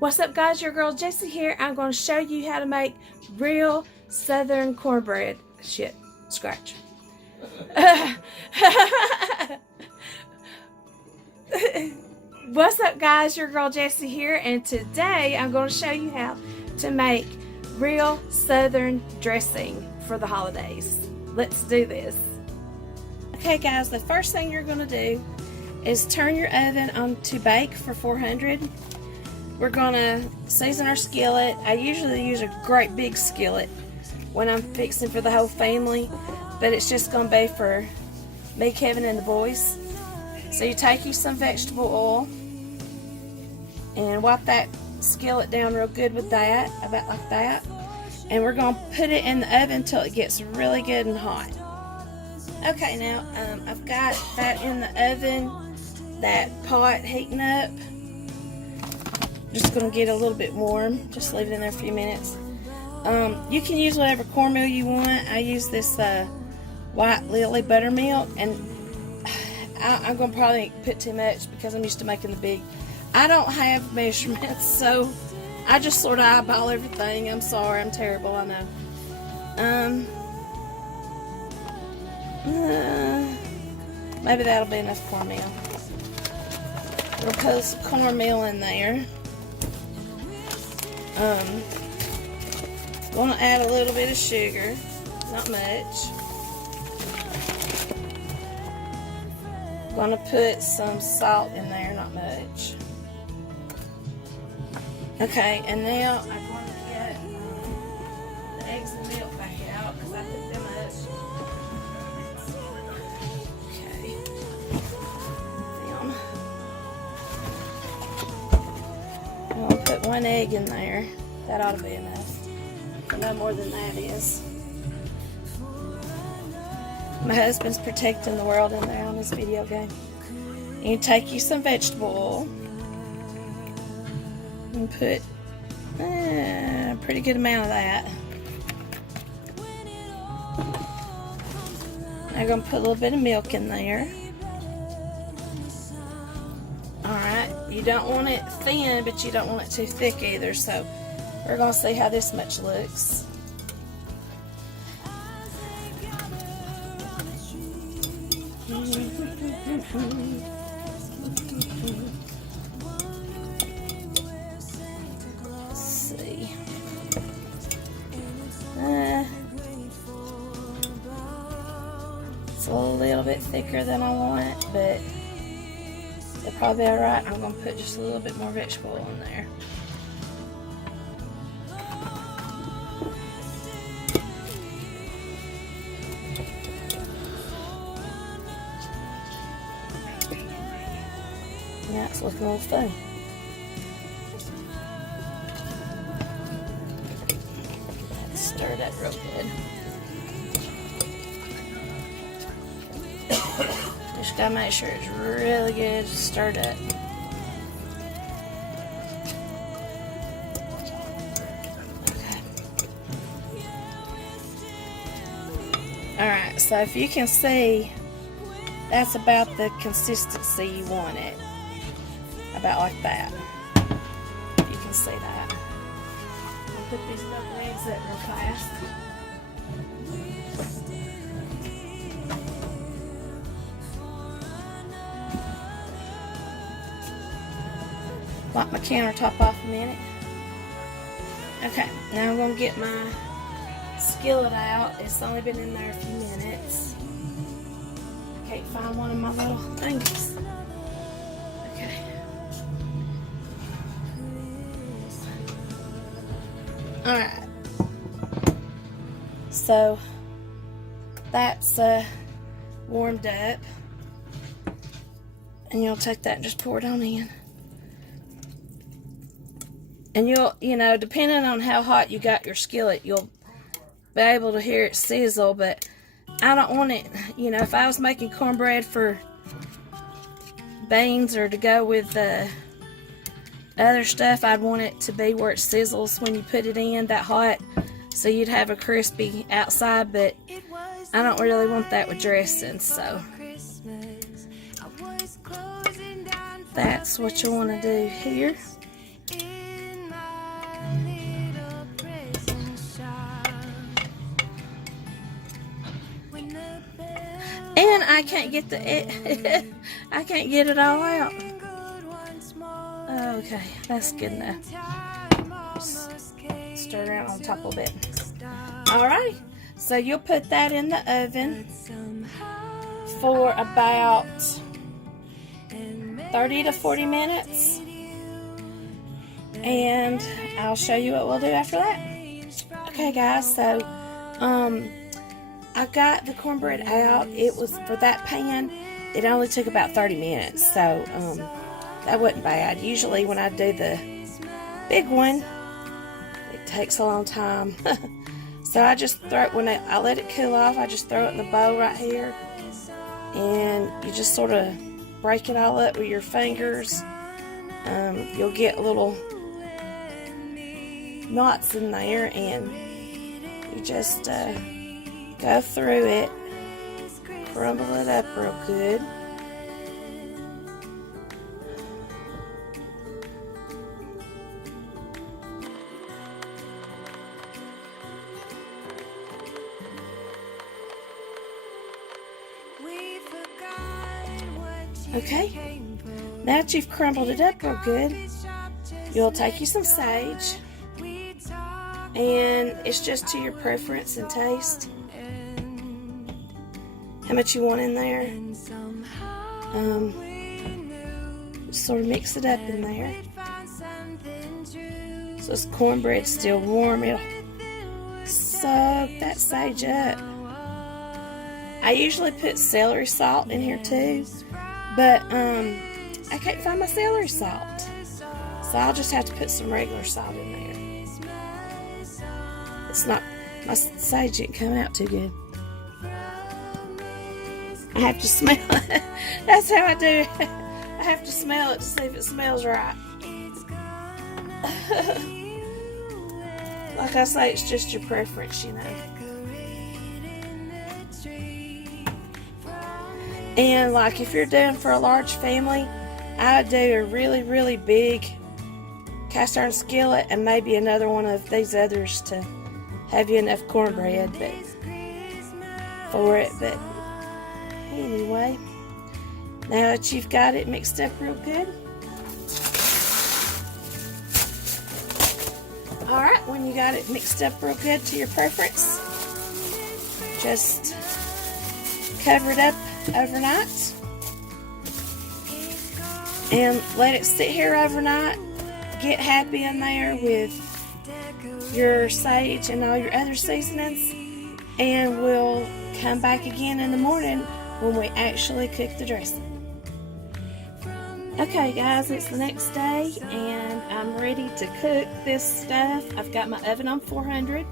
What's up, guys? Your girl Jessie here. I'm going to show you how to make real southern cornbread. Shit, scratch. What's up, guys? Your girl Jessie here, and today I'm going to show you how to make real southern dressing for the holidays. Let's do this. Okay, guys, the first thing you're going to do is turn your oven on to bake for 400. We're going to season our skillet. I usually use a great big skillet when I'm fixing for the whole family, but it's just going to be for me, Kevin, and the boys. So you take you some vegetable oil and wipe that skillet down real good with that, about like that. And we're going to put it in the oven until it gets really good and hot. Okay, now I've got that in the oven, that pot heating up. Just going to get a little bit warm. Just leave it in there for a few minutes. You can use whatever cornmeal you want. I use this White Lily buttermilk, and I'm going to probably put too much because I'm used to making the big. I don't have measurements, so I just sort of eyeball everything. I'm sorry, I'm terrible, I know. Maybe that'll be enough cornmeal. We'll put some cornmeal in there. Want to add a little bit of sugar, not much. Going to put some salt in there, not much. Okay, and now I'm going to get the eggs and milk back out because I put them up. Okay. I'm going to put one egg in there. That ought to be enough. No more than that is. My husband's protecting the world in there on this video game. You take you some vegetable oil and put a pretty good amount of that. I'm going to put a little bit of milk in there. Alright, you don't want it thin, but you don't want it too thick either, so we're going to see how this much looks. Let's see. It's a little bit thicker than I want, but it'll probably be alright. I'm going to put just a little bit more vegetable oil in there. Now it's looking a little funny. Let's stir that real good. Just gotta make sure it's really good stirred up. Okay. Alright, so if you can see, that's about the consistency you want it. About like that. If you can see that. I'll put these double eggs up real fast. Wipe my countertop off a minute. Okay, now I'm going to get my skillet out. It's only been in there a few minutes. I can't find one of my little things. Alright, so that's warmed up, and you'll take that and just pour it on in. And you know, depending on how hot you got your skillet, you'll be able to hear it sizzle, but I don't want it, you know, if I was making cornbread for beans or to go with other stuff, I'd want it to be where it sizzles when you put it in that hot, so you'd have a crispy outside, but I don't really want that with dressing, so that's what you want to do here. And I can't get I can't get it all out. Okay, that's good enough. Stir it around on top a little bit. Alright, so you'll put that in the oven for about 30 to 40 minutes. And I'll show you what we'll do after that. Okay guys, so I got the cornbread out. It was, for that pan, it only took about 30 minutes, so that wasn't bad. Usually when I do the big one, it takes a long time. So I just throw it, when I let it cool off, I just throw it in the bowl right here, and you just sort of break it all up with your fingers. You'll get little knots in there, and you just go through it, crumble it up real good. Okay, now that you've crumbled it up real good, you'll take you some sage, and it's just to your preference and taste how much you want in there. Sort of mix it up in there. So this cornbread's still warm, it'll soak that sage up. I usually put celery salt in here too, but I can't find my celery salt, so I'll just have to put some regular salt in there. It's not, my sage didn't come out too good. I have to smell it. That's how I do it. I have to smell it to see if it smells right. Like I say, it's just your preference, you know. And like if you're doing for a large family, I would do a really, really big cast iron skillet and maybe another one of these others to have you enough cornbread for it. But anyway, now that you've got it mixed up real good. Alright, when you got it mixed up real good to your preference, just cover it up overnight and let it sit here overnight. Get happy in there with your sage and all your other seasonings, and we'll come back again in the morning when we actually cook the dressing. Okay guys, it's the next day and I'm ready to cook this stuff. I've got my oven on 400.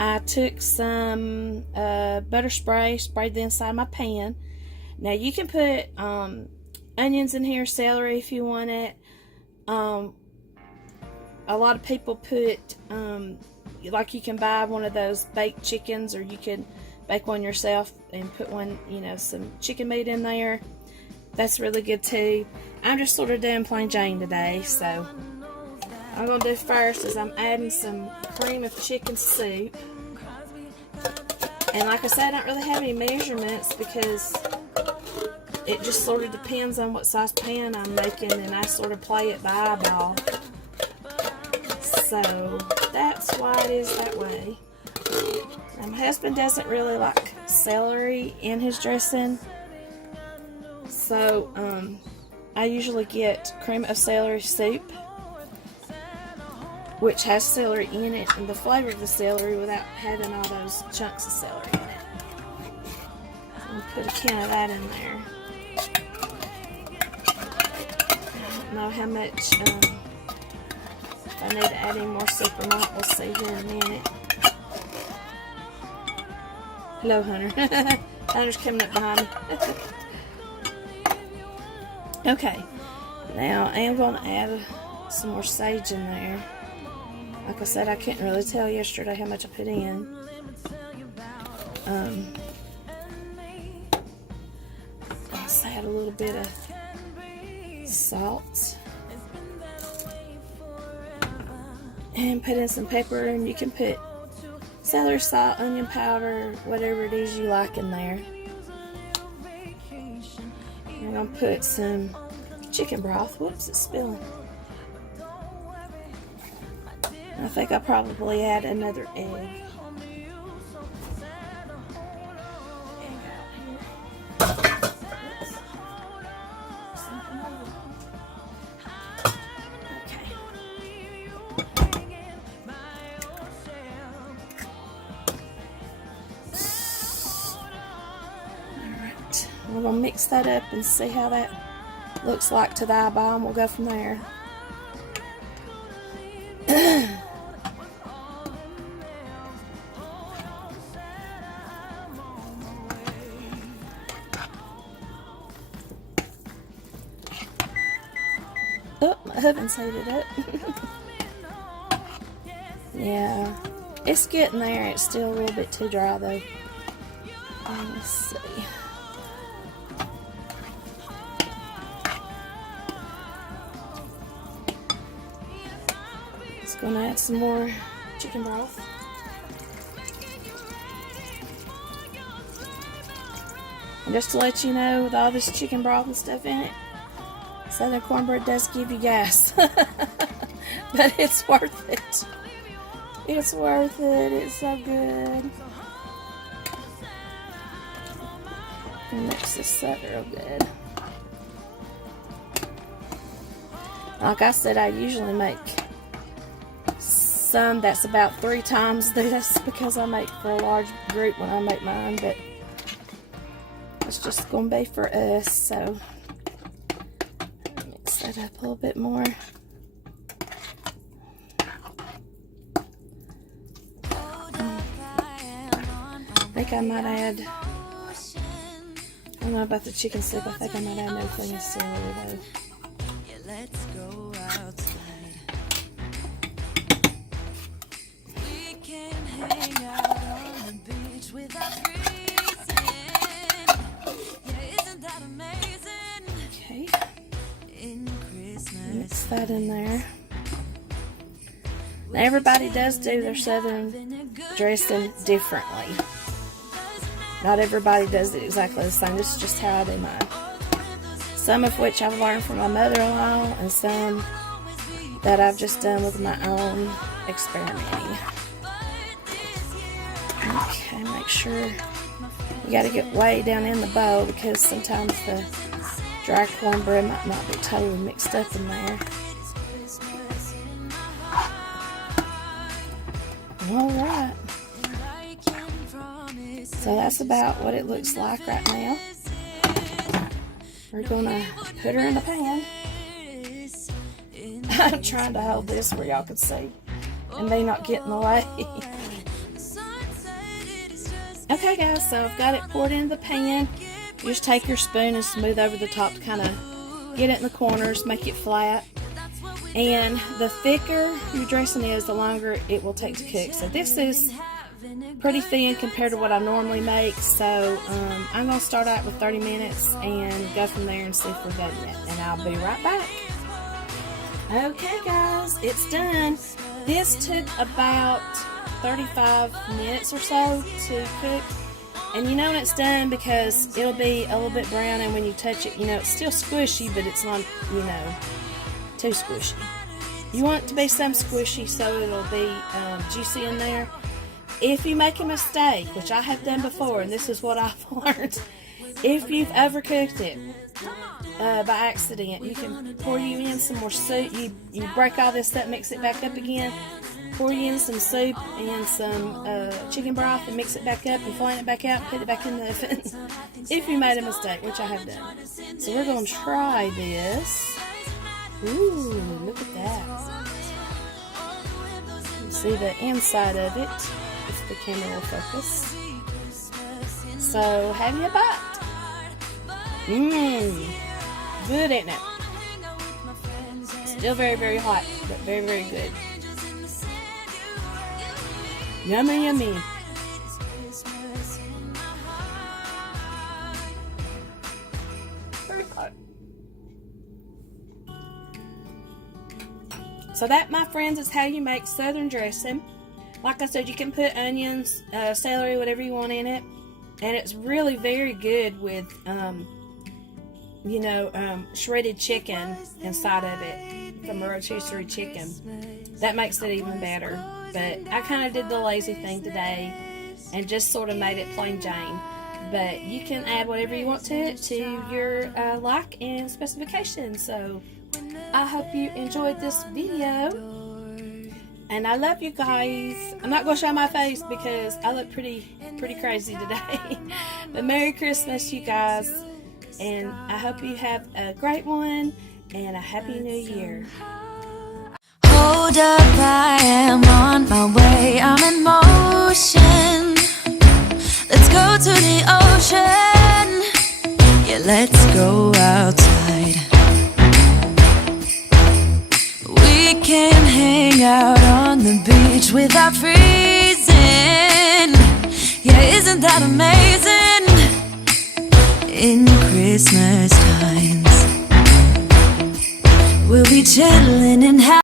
I took some butter spray, sprayed the inside of my pan. Now you can put onions in here, celery if you want it. A lot of people put, like you can buy one of those baked chickens, or you can bake one yourself and put one, you know, some chicken meat in there. That's really good too. I'm just sort of doing plain Jane today, so I'm going to do first is I'm adding some cream of chicken soup. And like I said, I don't really have any measurements because it just sort of depends on what size pan I'm making, and I sort of play it by eyeball. So that's why it is that way. Now, my husband doesn't really like celery in his dressing, so I usually get cream of celery soup, which has celery in it and the flavor of the celery without having all those chunks of celery in it. I'll put a can of that in there. I don't know how much, if I need to add any more soup or not, we'll see here in a minute. Hello, Hunter. Hunter's coming up behind me. Okay, now I am going to add some more sage in there. Like I said, I couldn't really tell yesterday how much I put in. Let's add a little bit of salt. And put in some pepper, and you can put celery salt, onion powder, whatever it is you like in there. I'm going to put some chicken broth. Whoops, it's spilling. I think I'll probably add another egg. We're going to mix that up and see how that looks like to the eyeball, and we'll go from there. Oh, my oven's heated up. Yeah, it's getting there. It's still a little bit too dry though. Let's see. Gonna add some more chicken broth. And just to let you know, with all this chicken broth and stuff in it, Southern cornbread does give you gas. But it's worth it. It's worth it. It's so good. Mix this up real good. Like I said, I usually make some that's about 3 times this because I make for a large group when I make mine, but it's just gonna be for us, so mix that up a little bit more. I think I might add, I don't know about the chicken soup, I think I might add another thing of celery though. Let's go outside. We can hang out on the beach without freezing. Yeah, isn't that amazing? Okay. In Christmas. Mix that in there. Now everybody does do their southern dressing differently. Not everybody does it exactly the same. This is just how I do mine. Some of which I've learned from my mother-in-law, and some that I've just done with my own experimenting. Okay, make sure you got to get way down in the bowl because sometimes the dry cornbread might not be totally mixed up in there. Alright. So that's about what it looks like right now. We're gonna put her in the pan. I'm trying to hold this where y'all can see and they not get in the way. Okay guys, so I've got it poured into the pan. You just take your spoon and smooth over the top to kind of get it in the corners, make it flat. And the thicker your dressing is, the longer it will take to cook. So this is pretty thin compared to what I normally make, so I'm going to start out with 30 minutes and go from there and see if we're done yet, and I'll be right back. Okay guys, it's done. This took about 35 minutes or so to cook, and you know when it's done because it'll be a little bit brown, and when you touch it, you know it's still squishy, but it's not, you know, too squishy. You want it to be some squishy so it'll be juicy in there. If you make a mistake, which I have done before, and this is what I've learned, if you've overcooked it by accident, you can pour you in some more soup. You break all this up, mix it back up again, pour you in some soup and some chicken broth and mix it back up and flatten it back out and put it back in the oven. If you made a mistake, which I have done. So we're going to try this. Ooh, look at that. You see the inside of it. If the camera will focus. So, have you a bite? Mmm. Good, ain't it? Still very, very hot, but very, very good. Yummy, yummy. Very hot. So that, my friends, is how you make southern dressing Like I said, you can put onions, celery, whatever you want in it. And it's really very good with, shredded chicken inside of it, from a rotisserie chicken. That makes it even better. But I kind of did the lazy thing today and just sort of made it plain Jane. But you can add whatever you want to it to your like and specifications. So I hope you enjoyed this video. And I love you guys. I'm not going to show my face because I look pretty crazy today. But Merry Christmas, you guys. And I hope you have a great one and a Happy New Year. Hold up, I am on my way, I'm in motion. Let's go to the ocean. Yeah, let's go outside. We can hang out on the beach without freezing. Yeah, isn't that amazing? In Christmas times, we'll be chilling and